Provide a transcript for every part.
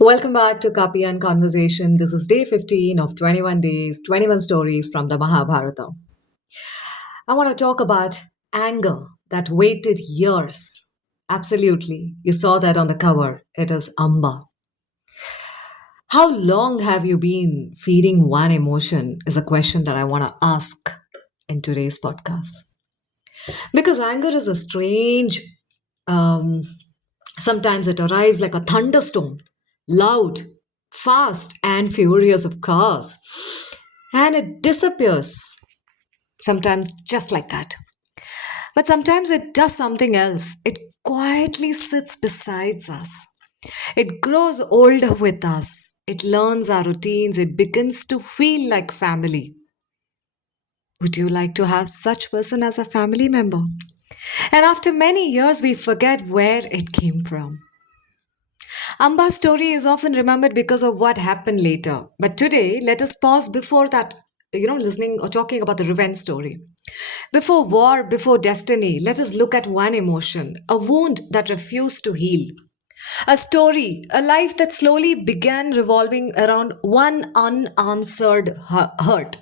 Welcome back to Copy and Conversation. This is day 15 of 21 days, 21 stories from the Mahabharata. I want to talk about anger that waited years. Absolutely. You saw that on the cover. It is Amba. How long have you been feeding one emotion? Is a question that I want to ask in today's podcast. Because anger is a strange, um, sometimes it arrives like a thunderstorm, loud, fast, and furious, of course. And it disappears sometimes just like that. But sometimes it does something else. It quietly sits beside us. It grows older with us. It learns our routines. It begins to feel like family. Would you like to have such person as a family member? And after many years, we forget where it came from. Amba's story is often remembered because of what happened later. But today, let us pause before that, listening or talking about the revenge story. Before war, before destiny, let us look at one emotion, a wound that refused to heal. A story, a life that slowly began revolving around one unanswered hurt.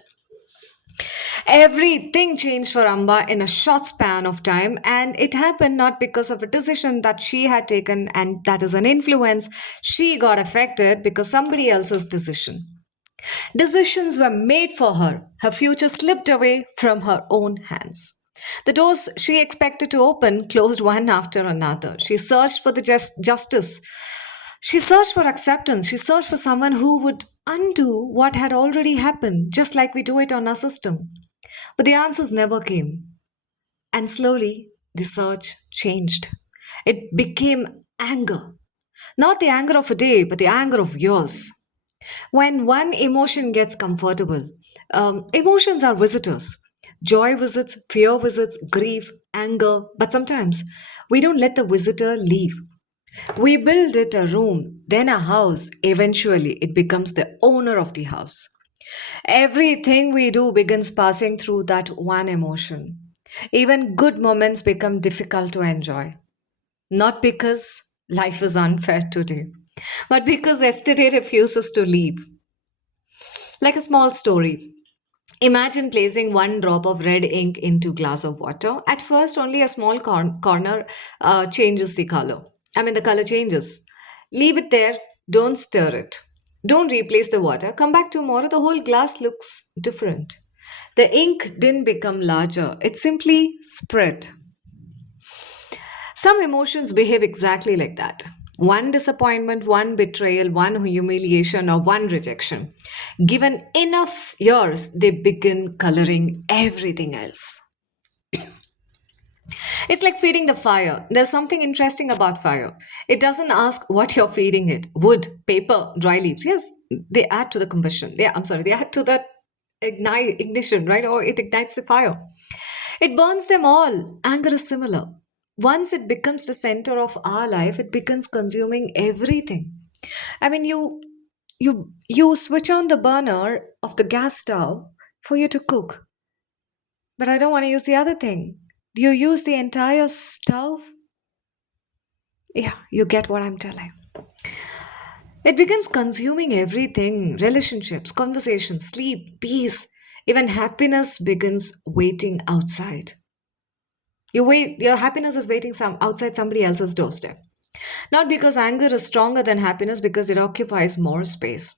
Everything changed for Amba in a short span of time, and it happened not because of a decision that she had taken and that is an influence. She got affected because somebody else's decision. Decisions were made for her. Her future slipped away from her own hands. The doors she expected to open closed one after another. She searched for the justice. She searched for acceptance. She searched for someone who would undo what had already happened, just like we do it on our system. But the answers never came. And slowly, the search changed. It became anger. Not the anger of a day, but the anger of years. When one emotion gets comfortable, emotions are visitors. Joy visits, fear visits, grief, anger. But sometimes we don't let the visitor leave. We build it a room, then a house. Eventually, it becomes the owner of the house. Everything we do begins passing through that one emotion. Even good moments become difficult to enjoy. Not because life is unfair today, but because yesterday refuses to leave. Like a small story. Imagine placing one drop of red ink into glass of water. At first, only a small corner changes the color. The color changes. Leave it there. Don't stir it. Don't replace the water. Come back tomorrow. The whole glass looks different. The ink didn't become larger. It simply spread. Some emotions behave exactly like that. One disappointment, one betrayal, one humiliation, or one rejection. Given enough years, they begin coloring everything else. It's like feeding the fire. There's something interesting about fire. It doesn't ask what you're feeding it. Wood, paper, dry leaves. Yes, they add to the combustion. They add to the ignition, right? Or it ignites the fire. It burns them all. Anger is similar. Once it becomes the center of our life, it begins consuming everything. I mean, you switch on the burner of the gas stove for you to cook, but I don't want to use the other thing. Do you use the entire stove? Yeah, you get what I'm telling. It becomes consuming everything: relationships, conversations, sleep, peace, even happiness begins waiting outside. Your happiness is waiting outside somebody else's doorstep. Not because anger is stronger than happiness, because it occupies more space.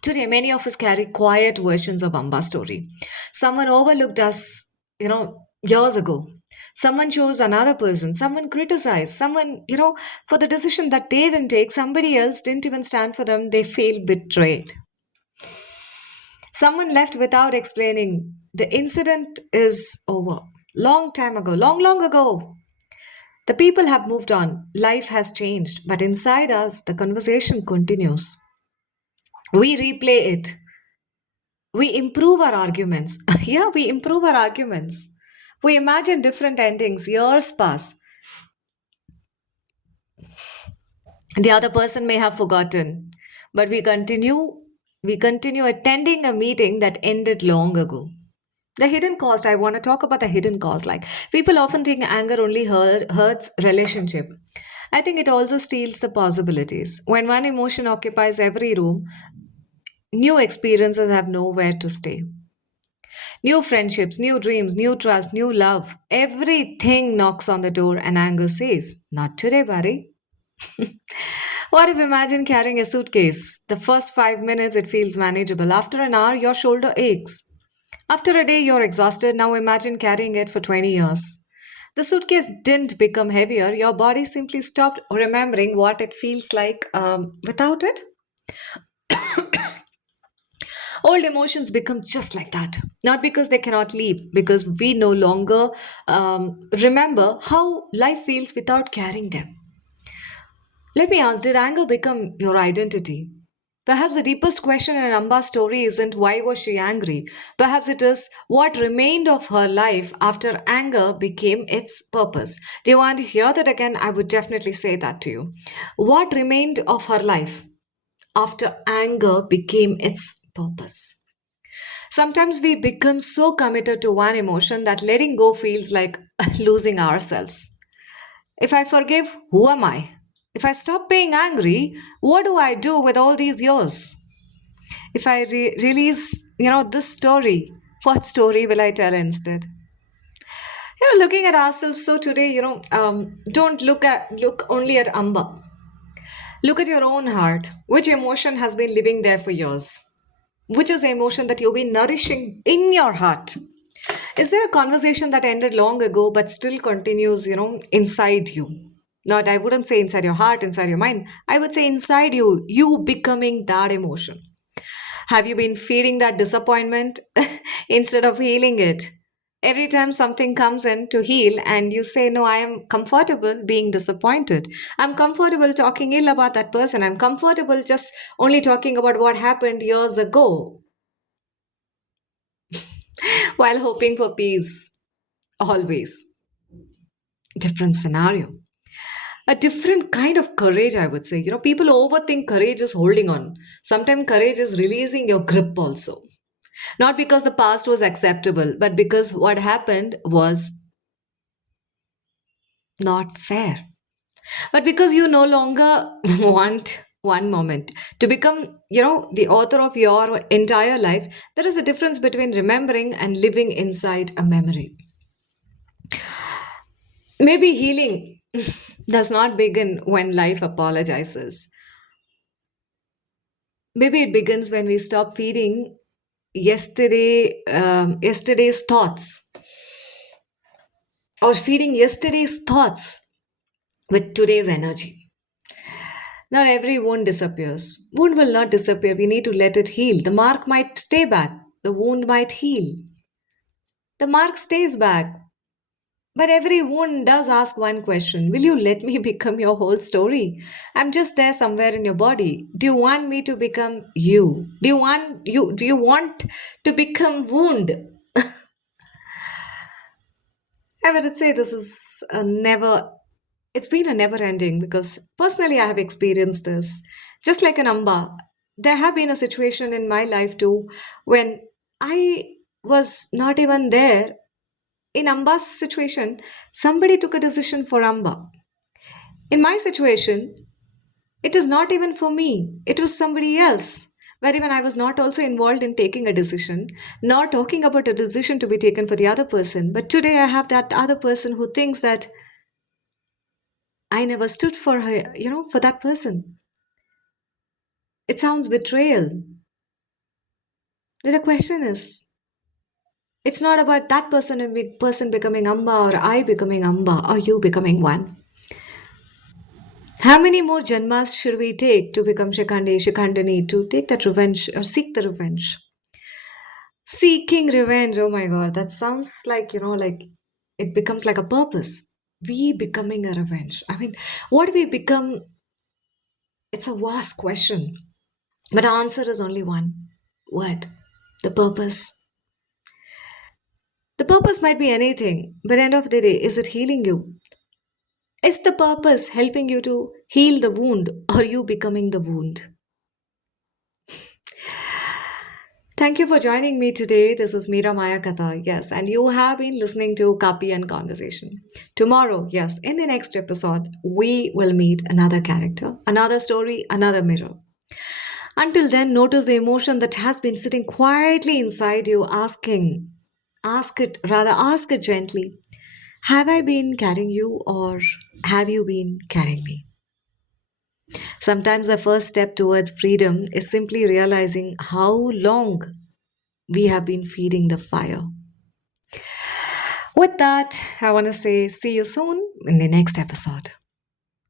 Today, many of us carry quiet versions of Amba's story. Someone overlooked us, years ago. Someone chose another person. Someone criticized. Someone, for the decision that they didn't take, somebody else didn't even stand for them. They feel betrayed. Someone left without explaining. The incident is over. Long time ago, long, long ago. The people have moved on. Life has changed. But inside us, the conversation continues. We replay it. We improve our arguments. Yeah, we improve our arguments. We imagine different endings. Years pass. The other person may have forgotten, but we continue attending a meeting that ended long ago. The hidden cost, I want to talk about the hidden cost. Like, people often think anger only hurts relationship. I think it also steals the possibilities. When one emotion occupies every room, new experiences have nowhere to stay. New friendships, new dreams, new trust, new love. Everything knocks on the door and anger says, "Not today, buddy." What if imagine carrying a suitcase? The first 5 minutes it feels manageable. After an hour, your shoulder aches. After a day, you're exhausted. Now imagine carrying it for 20 years. The suitcase didn't become heavier. Your body simply stopped remembering what it feels like without it. Old emotions become just like that. Not because they cannot leave, because we no longer remember how life feels without carrying them. Let me ask, did anger become your identity? Perhaps the deepest question in Amba's story isn't why was she angry. Perhaps it is what remained of her life after anger became its purpose. Do you want to hear that again? I would definitely say that to you. What remained of her life after anger became its purpose? Sometimes we become so committed to one emotion that letting go feels like losing ourselves. If I forgive, who am I? If I stop being angry, what do I do with all these years? If I release, this story, what story will I tell instead? Looking at ourselves. So today, don't look only at Amba. Look at your own heart. Which emotion has been living there for years? Which is the emotion that you've been nourishing in your heart? Is there a conversation that ended long ago but still continues, inside you? Not, I wouldn't say inside your heart, inside your mind. I would say inside you, you becoming that emotion. Have you been feeding that disappointment instead of healing it? Every time something comes in to heal and you say, "No, I am comfortable being disappointed. I'm comfortable talking ill about that person. I'm comfortable just only talking about what happened years ago while hoping for peace." Always. Different scenario. A different kind of courage, I would say. People overthink courage is holding on. Sometimes courage is releasing your grip also. Not because the past was acceptable, but because what happened was not fair. But because you no longer want one moment to become, the author of your entire life, there is a difference between remembering and living inside a memory. Maybe healing does not begin when life apologizes. Maybe it begins when we stop feeding yesterday's thoughts, or feeding yesterday's thoughts with today's energy. Not every wound disappears. Wound will not disappear. We need to let it heal. The mark might stay back. The wound might heal. The mark stays back. But every wound does ask one question: will you let me become your whole story? I'm just there somewhere in your body. Do you want me to become you? Do you want to become wound? I would say this is a never it's been a never ending, because personally I have experienced this. Just like an Amba, there have been a situation in my life too when I was not even there. In Amba's situation, somebody took a decision for Amba. In my situation, it is not even for me, it was somebody else. Where even I was not also involved in taking a decision, not talking about a decision to be taken for the other person. But today I have that other person who thinks that I never stood for her, for that person. It sounds betrayal. But the question is, it's not about that person becoming Amba, or I becoming Amba, or you becoming one. How many more janmas should we take to become Shikandani, to take that revenge or seek the revenge? Seeking revenge, oh my god, that sounds like, like it becomes like a purpose. We becoming a revenge. I mean, what we become, it's a vast question. But the answer is only one. What? The purpose. The purpose might be anything, but end of the day, is it healing you? Is the purpose helping you to heal the wound, or you becoming the wound? Thank you for joining me today. This is Meera Mayakatha, yes, and you have been listening to Copy and Conversation. Tomorrow, yes, in the next episode, we will meet another character, another story, another mirror. Until then, notice the emotion that has been sitting quietly inside you, ask it gently. Have I been carrying you, or have you been carrying me? Sometimes the first step towards freedom is simply realizing how long we have been feeding the fire. With that, I want to say see you soon in the next episode.